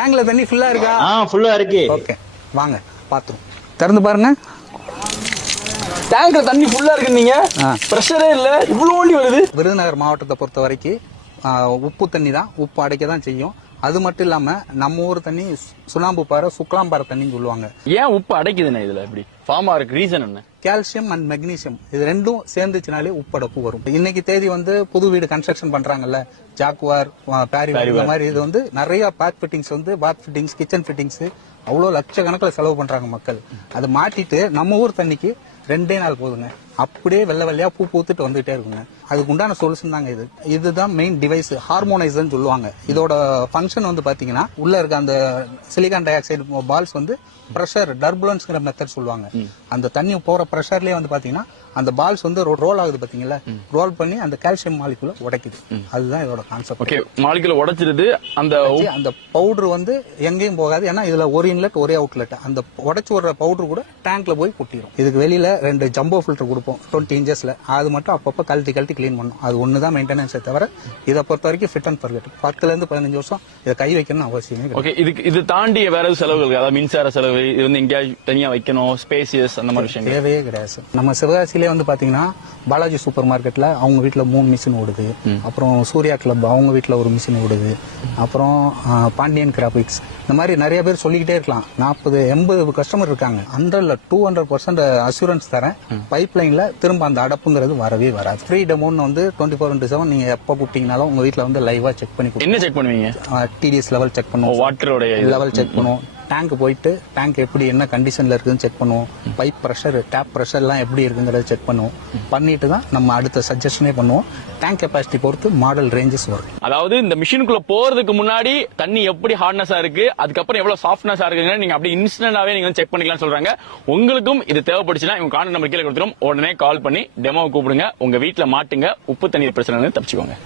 டேங்க்ல தண்ணி ஃபுல்லா இருக்கா? ஃபுல்லா இருக்கு. ஓகே வாங்க பாத்துறோம். திறந்து பாருங்க. டேங்க்ல தண்ணி ஃபுல்லா இருக்கு. நீங்க பிரஷரே இல்ல, இவ்வளவு ஓடி வருது. விருதுநகர் மாவட்டத்தை பொறுத்த வரைக்கும் உப்பு தண்ணி தான், உப்பு அடைக்க தான் செய்யும். அது மட்டும் இல்லாம நம்ம ஊர் தண்ணி சுண்ணாம்பு பாறை, சுக்லாம்பாறை தண்ணின்னு சொல்லுவாங்க. ஏன் உப்பு அடைக்குதுண்ணே? இதுல எப்படி ஃபார்ம் ஆகுறதுக்கு ரீசன் என்ன? கால்சியம் அண்ட் மெக்னீசியம் இது ரெண்டும் சேர்ந்துச்சுனாலே உப்படப்பு வரும். இன்னைக்கு தேதி புது வீடு கன்ஸ்ட்ரக்ஷன் பண்றாங்கல்ல, ஜாக்குவார், பேரிவார், இந்த மாதிரி இது நிறைய பேக் fittings bath fittings, kitchen fittings அவ்வளவு லட்சக்கணக்கில் செலவு பண்றாங்க மக்கள். அதை மாட்டிட்டு நம்ம ஊர் தண்ணிக்கு 2 நாள் போதுங்க, அப்படியே வெள்ளை வெள்ளையா பூ பூத்துட்டு வந்துட்டே இருக்குங்க. அதுக்கு உண்டான சொல்யூஷன் தாங்க இது. இதுதான் மெயின் டிவைஸ், ஹார்மோனைசர்னு சொல்லுவாங்க. இதோட ஃபங்க்ஷன் பாத்தீங்கன்னா உள்ள இருக்க அந்த silicon dioxide balls pressure டர்புலன்ஸ்ங்கிற மெத்தட் சொல்லுவாங்க. அந்த தண்ணி போற பிரஷர்லயே பாத்தீங்கன்னா அந்த பால்ஸ் ரோல் ஆகுது பாத்தீங்களா, ரோல் பண்ணி அந்த கால்சியம் மாலிகுல உடைக்குது. அதுதான் இதோட கான்செப்ட். ஓகே, மாலிகுல உடைச்சிருது. அந்த பவுடர் எங்கேயும் போகாது. ஏன்னா இதுல ஒரு இன்லெட் ஒரே அவுட்லெட். அந்த உடைச்சு வர்ற பவுடர் கூட டேங்க்ல போய் கொட்டிடும். இதுக்கு வெளியில 2 ஜம்போ ஃபில்டர் கொடுப்போம் 20 இன்ச்சஸ்ல. அது மட்டும் அப்பப்ப கழட்டி கிளீன் பண்ணும். அது ஒண்ணுதான் மெயின்டெனன்ஸே தவிர இதை பொறுத்த வரைக்கும் ஃபிட் அண்ட் பர்ஃபெக்ட். 10 இருந்து 15 வருஷம் இதை கை வைக்கணும்னு அவசியமே இல்லை. ஓகே, இது தாண்டி வேற எதுவும் செலவுகள், அதாவது மின்சார செலவு, இது எங்கேயாவது தனியா வைக்கணும், ஸ்பேசியஸ் அந்த மாதிரி விஷயம் தேவையே கிடையாது. நம்ம சிவகாசியிலே பாத்தீங்கன்னா பாலாஜி சூப்பர் மார்க்கெட்ல அவங்க வீட்டுல 3 மிஷின் ஓடுது. அப்புறம் சூர்யா கிளப் அவங்க வீட்டுல ஒரு மிஷின் ஓடுது. அப்புறம் பாண்டியன் கிராபிக்ஸ், இந்த மாதிரி நிறைய பேர் சொல்லிக்கிட்டே இருக்கலாம். 40-80 கஸ்டமர் இருக்காங்க. 200% அசூரன்ஸ் தரேன். பைப் லைன்ல திரும்ப அந்த அடப்புங்கிறது வரவே வராது. ஃப்ரீ டெமோன்னு 24/7 நீங்க எப்ப கூப்பிட்டீங்கனாலும் உங்க வீட்டுல லைவா செக் பண்ணி. என்ன செக் பண்ணுவீங்க? டிடிஎஸ் லெவல் செக் பண்ணுவோம், வாட்டரோட லெவல் செக் பண்ணுவோம், டேங்க் போயிட்டு டேங்க் எப்படி என்ன கண்டிஷன்ல இருக்குன்னு செக் பண்ணுவோம், பைப் பிரஷர், டேப் பிரஷர் எல்லாம் எப்படி இருக்குங்கிறத செக் பண்ணுவோம். பண்ணிட்டு தான் நம்ம அடுத்த சஜஷனே பண்ணுவோம். டேங்க் கெப்பாசிட்டி பொறுத்து மாடல் ரேஞ்சஸ் வரும். அதாவது இந்த மிஷினுக்குள்ள போறதுக்கு முன்னாடி தண்ணி எப்படி ஹார்ட்னஸா இருக்கு, அதுக்கப்புறம் எவ்வளவு சாஃப்ட்னஸா இருக்குங்க நீங்க அப்படி இன்ஸ்டன்டாவே நீங்க செக் பண்ணிக்கலாம் சொல்றாங்க. உங்களுக்கும் இது தேவைப்படுச்சுன்னா இவங்க கான்டாக்ட் நம்பர் கீழே கொடுத்துரும். உடனே கால் பண்ணி டெமோ கூப்பிடுங்க, உங்க வீட்டுல மாட்டுங்க, உப்பு தண்ணீர் பிரச்சனை தப்பிச்சுக்கோங்க.